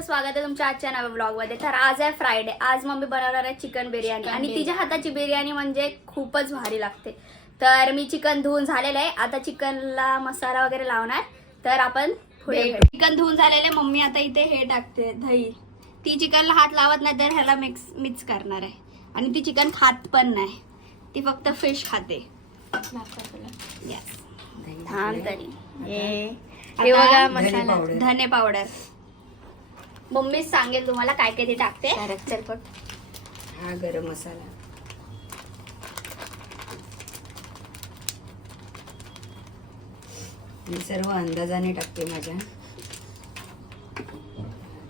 सगळ्यांचं स्वागत आहे तुमच्या आजच्या नव्या ब्लॉग मध्ये। तर आज आहे फ्रायडे। आज मम्मी बनवणार आहे चिकन बिर्याणी आणि तिच्या हाताची बिर्याणी म्हणजे खूपच भारी लागते। तर मी चिकन धुवून झालेलं आहे, आता चिकनला मसाला वगैरे लावणार। तर आपण पुढे चिकन धुवून झालेले, मम्मी आता इथे हे टाकते दही। ती चिकनला हात लावत नाही तर ह्याला मिक्स करणार आहे आणि ती चिकन खात पण नाही, ती फक्त फिश खाते। यस छान। तरी हे बघा मसाला, धने पावडर मम्मी सांगेल तुम्हाला काय काय ते टाकते। हा गरम मसाला, मी सर्व अंदाजाने टाकते माझ्या।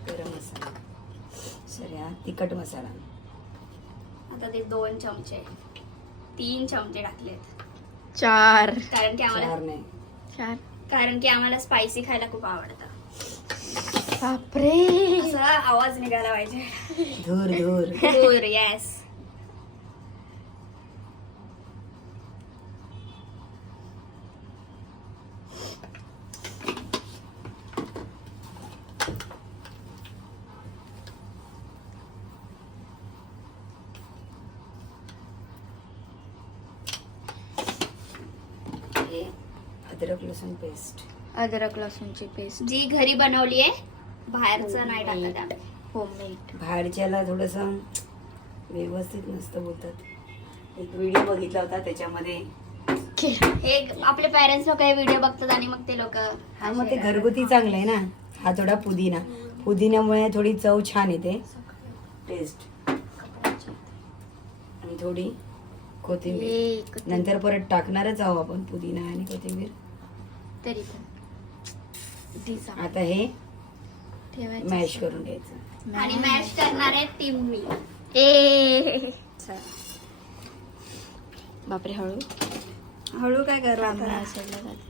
गरम मसाला, सर तिखट मसाला आता ते 2 चमचे 3 चमचे टाकलेत, 4 कारण की आम्हाला 4 नाही 4 कारण की आम्हाला स्पायसी खायला खूप आवडतं। बापरे, असा आवाज निघाला पाहिजे, धूर धूर धूर। यस अद्रक लसूण पेस्ट, अद्रक लसूणची पेस्ट जी घरी बनवली आहे, बाहेरचं नाही टाकत आम्ही, होममेड। बाहेरच्याला थोडस व्यवस्थित नसतं बोलतात। एक व्हिडिओ बघितला होता त्याच्यामध्ये, हे आपले पेरेंट्स लोक हे व्हिडिओ बघतात आणि मग ते लोक हा मग ते घरगुती चांगलं आहे ना। हा थोडा पुदिन्यामुळे थोडी चव छान येते, टेस्ट। आणि थोडी कोथिंबीर नंतर परत टाकणारच आहोत आपण, पुदिना आणि कोथिंबीर। तरी पण आता हे ठेवायचं मॅश करून घ्यायचं आणि मॅश करणार आहे टीम मी। बापरे, हळू हळू काय करू कॅमेरा साईडला जाते।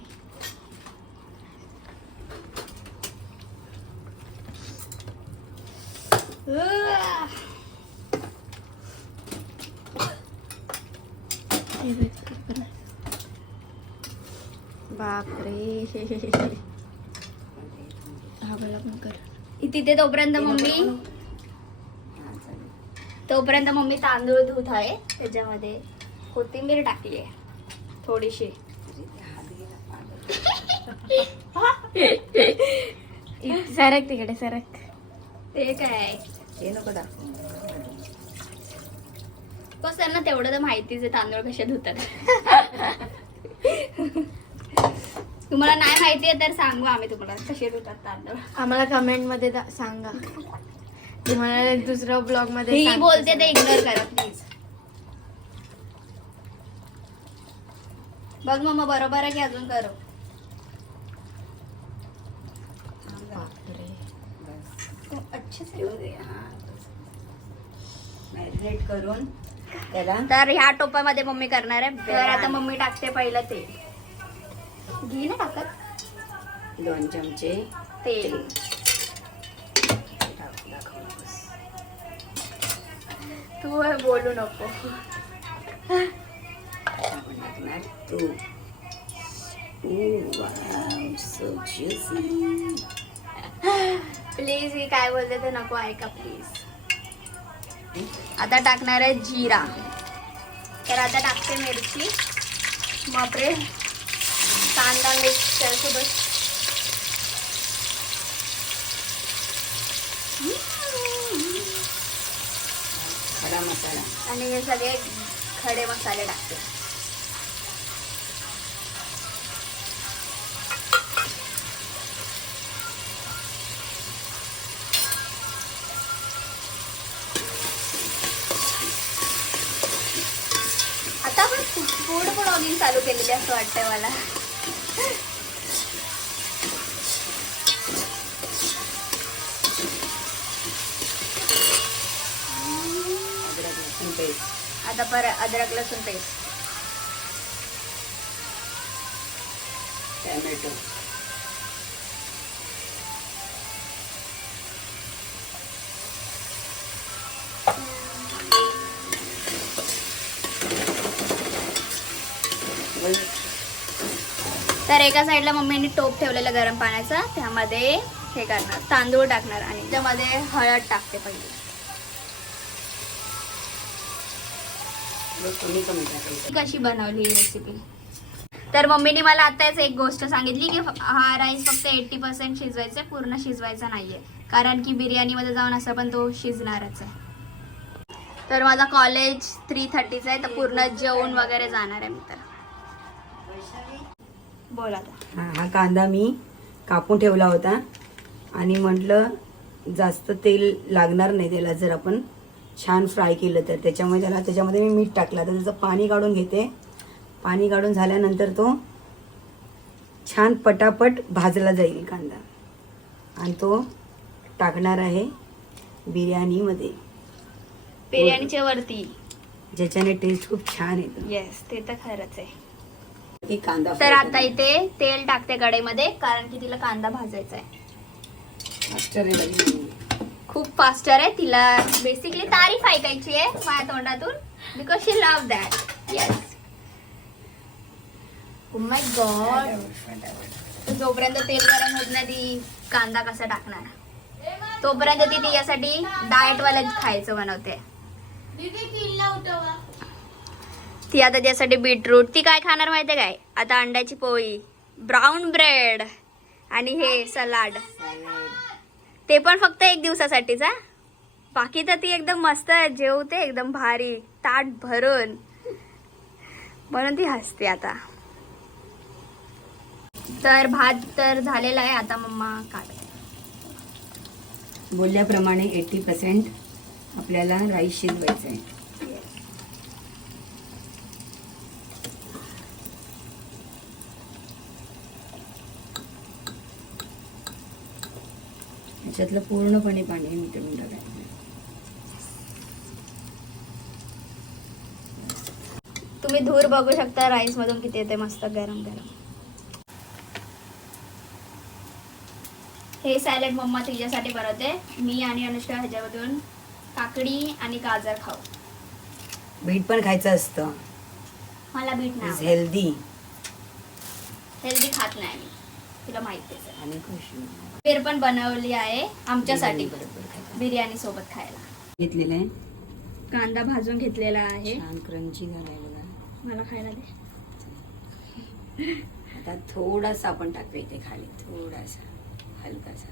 बापरे, हा बोला पण कर। तिथे तोपर्यंत मम्मी तांदूळ धुत आहे, त्याच्यामध्ये कोथिंबीर टाकली आहे थोडीशी। सरक तिकडे सरक। ते काय हे नको टाकू, बस त्यांना तेवढं तर माहितीच आहे तांदूळ कसे धुतात। तुम्हाला नाही माहिती आहे तर सांगू आम्ही तुम्हाला कसे धुतात तांदूळ। आम्हाला कमेंट मध्ये सांगा, तुम्हाला दुसऱ्या ब्लॉग मध्ये ही बोलते ते इग्नोर करा प्लीज। बघ मम्मा बरोबर आहे की अजून करू? अच्छे से मॅरिनेट करून त्याला। तर ह्या टोपामध्ये मम्मी करणार आहे। तर आता मम्मी टाकते पहिलं तेल, घी ना टाकत, 2 चमचे तेल। तू हे बोलू नको। आपण टाकणार तूप। So juicy. प्लीज ही काय बोलते ते नको ऐका प्लीज। आता टाकणार आहे जिरा। तर आता टाकते मिरची। बापरे, कांदा मिक्स त्यासोबत खडा मसाला आणि हे सगळे खडे मसाले टाकते। आता आपण फूड ब्लॉगिंग चालू केलेली असं वाटतंय मला। अद्रक लसूण पेस्ट, आता परत अद्रक लसूण पेस्ट, टॅमॅटो, तर एका साईडला मम्मीने टोप ठेवलेला गरम पाण्याचा, त्यामध्ये हे करणार, तांदूळ टाकणार आणि त्यामध्ये हळद टाकते पहिले. कोणी कमी टाकायचं. कशी बनवली ही रेसिपी? तर मम्मीने मला आताच एक गोष्ट सांगितली की हा राईस फक्त 80% शिजवायचा, पूर्ण शिजवायचा नाहीये, कारण की बिर्याणीमध्ये जाऊन असं पण तो शिजणारच आहे. तर माझा कॉलेज 3:30 आहे, तर पूर्ण जेवण वगैरे जाणार आहे मी. तर बोल आता. हा कांदा मी कापून ठेवला होता आणि म्हटलं जास्त तेल लागणार नाही त्याला जर आपण छान फ्राय केलं तर. त्याच्यामध्ये मी मीठ टाकलं. तर त्याचं पाणी काढून घेते. पाणी काढून झाल्यानंतर तो छान पटापट भाजला जाईल कांदा आणि तो टाकणार आहे बिर्याणीमध्ये, बिर्याणीच्या वरती, ज्याच्याने टेस्ट खूप छान येतो. येस, ते तर खरंच आहे. ती कांदा तर आता इथे तेल टाकते कढईमध्ये, कारण की तिला कांदा भाजायचा आहे. खूप फास्टर आहे. तिला बेसिकली तारीफ ऐकायची आहे माझ्या तोंडातून, because she love that. Yes. Oh my God. जोपर्यंत तेल गरम होत नाही ती कांदा कसा टाकणार, तोपर्यंत ती तिच्यासाठी डाएट वाला खायचं बनवते. ती आता त्यासाठी बीटरूट, ती काय खाणार माहितीये काय, आता अंड्याची पोळी, ब्राऊन ब्रेड आणि हे सलाड. ते पण फक्त 1 दिवसासाठीच. बाकी तर ती एकदम मस्त जेवते, एकदम भारी ताट भरून, म्हणून ती हसते. आता तर भात तर झालेला आहे. आता मम्मा काढते. बोलल्याप्रमाणे 80% आपल्याला राईस शिजवायचं आहे. याच्यातलं पूर्णपणे पाणी निथळून टाकायचं. तुम्ही धूर बघू शकता राईस मधून किती येते, मस्त गरम गरम. हे सॅलेड मम्मा तिच्यासाठी बनवते. मी आणि अनुष्का ह्याच्यामधून काकडी आणि गाजर खाऊ. बीट पण खायचं असतं. मला बीट नाही, हेल्दी खात नाही मी, तुला माहितीच आहे. आणि खुशी पेर पण बनवली आहे आमच्यासाठी बरोबर खायचं. बिर्याणी सोबत खायला. घेतलेलं आहे, कांदा भाजून घेतलेला आहे. छान क्रंची करायला. मला खायला दे. आता थोडासा आपण टाकू इथे खाली, थोडासा हलकासा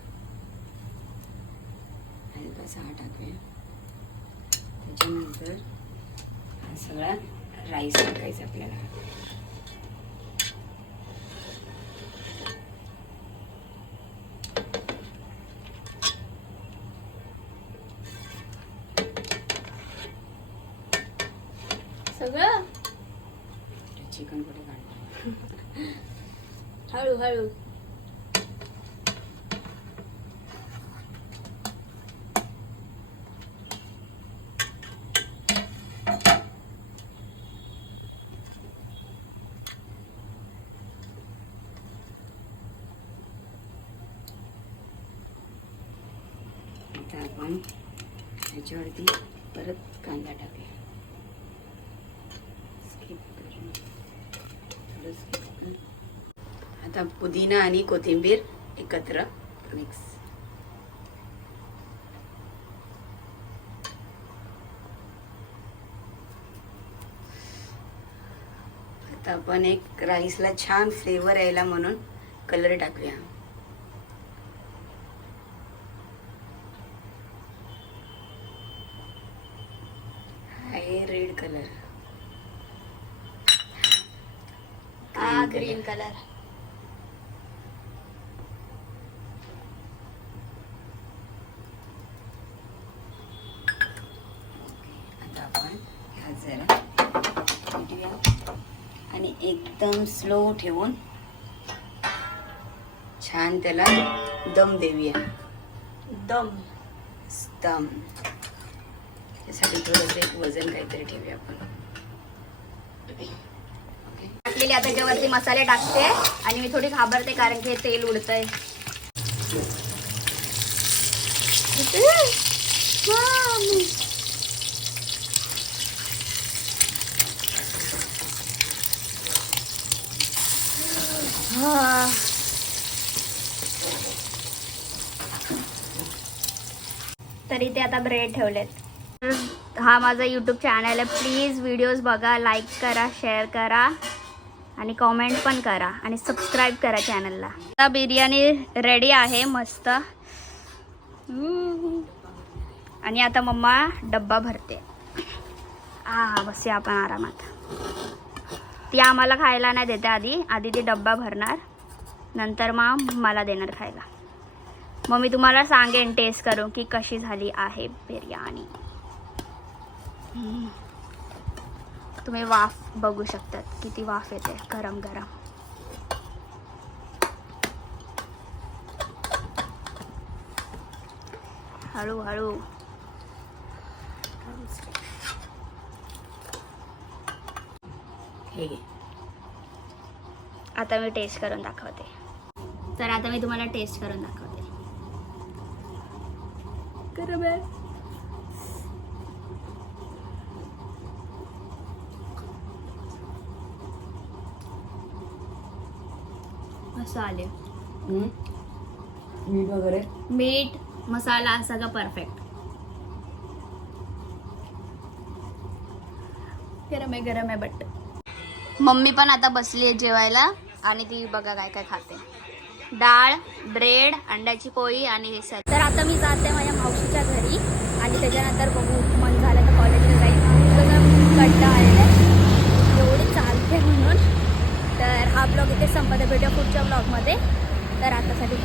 हा टाकूया. त्याच्यानंतर हा सगळा राईस टाकायचा आपल्याला. सगळं चिकन कुठे काढलं? हळूहळू. आता आपण ह्याच्यावरती परत कांदा टाकूया. आता पुदिना आणि कोथिंबीर एकत्र मिक्स. आता आपण एक राईसला छान फ्लेवर यायला म्हणून कलर टाकूया. आहे रेड कलर, हा ग्रीन कलर. आता आपण ह्या जरा ठेवूया आणि एकदम स्लो ठेवून छान त्याला दम देऊया. दम. त्यासाठी थोडंसं एक वजन काहीतरी ठेवूया आपण. टाकलेले आता त्याच्यावरती मसाले टाकते आणि मी थोडी घाबरते कारण की तेल उडतंय. तर इथे आता ब्रेड ठेवलेत. हा माझा यूट्यूब चॅनल आहे, प्लीज व्हिडिओज बघा, लाईक करा, शेअर करा आणि कॉमेंट पण करा आणि सबस्क्राईब करा चॅनलला. आता बिर्याणी रेडी आहे मस्त. आणि आता मम्मा डब्बा भरते. बसूया आपण आरामात. ती आम्हाला खायला नाही देते, आधी ती डब्बा भरणार, नंतर मग मला देणार खायला. मग मी तुम्हाला सांगेन टेस्ट करून की कशी झाली आहे बिर्याणी. तुम्ही वाफ बघू शकतात, किती वाफ येते गरम गरम. हळूहळू. हे घे. आता मी टेस्ट करून दाखवते. तर आता मी तुम्हाला टेस्ट करून दाखवते. गरम आहे. असं आले. मीठ वगैरे, मीठ मसाला सगळं परफेक्ट. गरम आहे बट. मम्मी पण आता बसली आहे जेवायला आणि ती बघा काय काय खाते. डाळ, ब्रेड, अंड्याची पोळी आणि हे सर. तर आता मी जाते माझ्या मावशीच्या घरी आणि त्याच्यानंतर बघू मन झालं तर कॉलेजला जाईल. कंटाळा आलेला आहे एवढी चालते म्हणून. तर हा ब्लॉग इथे संपत. भेटूया पुढच्या ब्लॉगमध्ये. तर आतासाठी